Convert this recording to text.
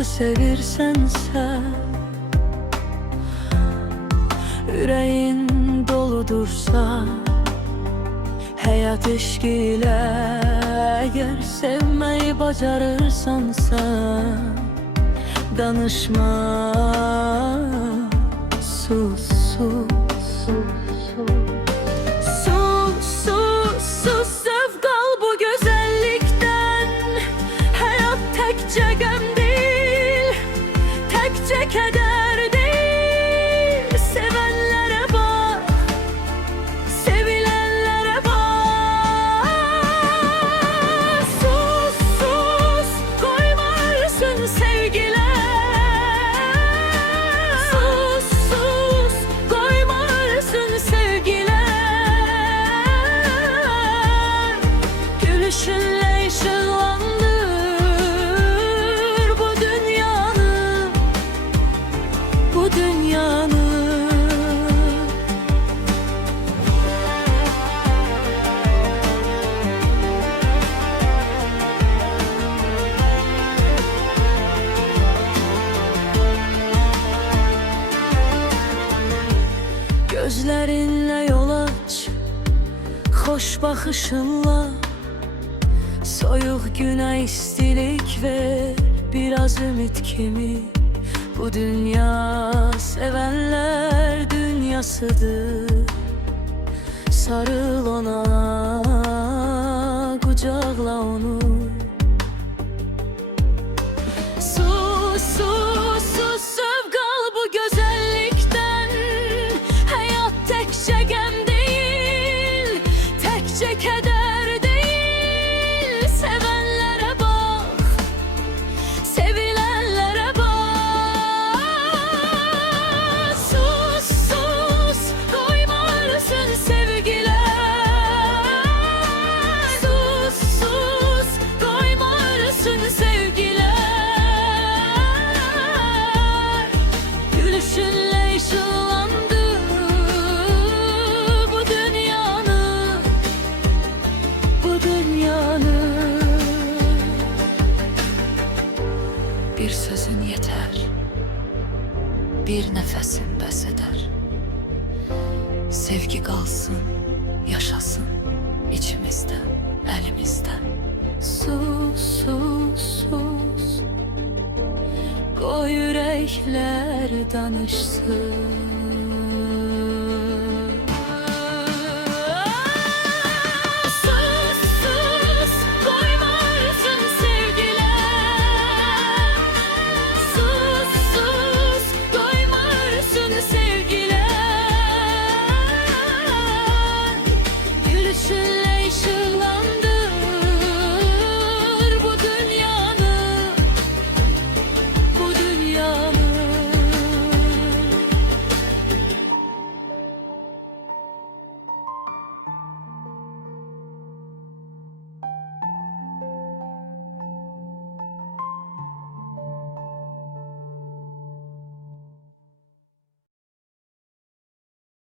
həyatı sevirsənsə, ürəyin doludursa, həyat eşq ilə əgər sevməyi bacarırsansa, danışma, sus, sus, sus, sus, sus, sus, zövq al bu gözəllikdən. Həyat təkcə qəm deyil, təkcə kədər deyil. Sevənlərə bax, sevilənlərə bax. Sus, sus, qoyma ölsün sevgilər. Sus, sus, qoyma ölsün sevgilər. Gülüşünlə işıqlandır bu dünyanı, bu dünyanı. Gözlərinlə yol aç, xoş baxışınla. Soyuq günə istilik ver, biraz ümid kimi. Bu dünya sevənlər dünyasıdır. Sarıl ona, qucaqla onu. Sus, sus, sus, zövq al bu gözəllikdən. Həyat təkcə qəm deyil, təkcə kədər deyil. Sevənlərə bax, sevilənlərə bax. Sus, sus, qoyma ölsün sevgilər. Sus, sus, qoyma ölsün sevgilər. Gülüşünlə işıqlandır bu dünyanı, bu dünyanı. Bir sözün yeter, bir nəfəsin bəs edər. Sevgi qalsın, yaşasın içimizdə, əlimizdə. Sus, sus, sus, qoy ürəklər danışsın.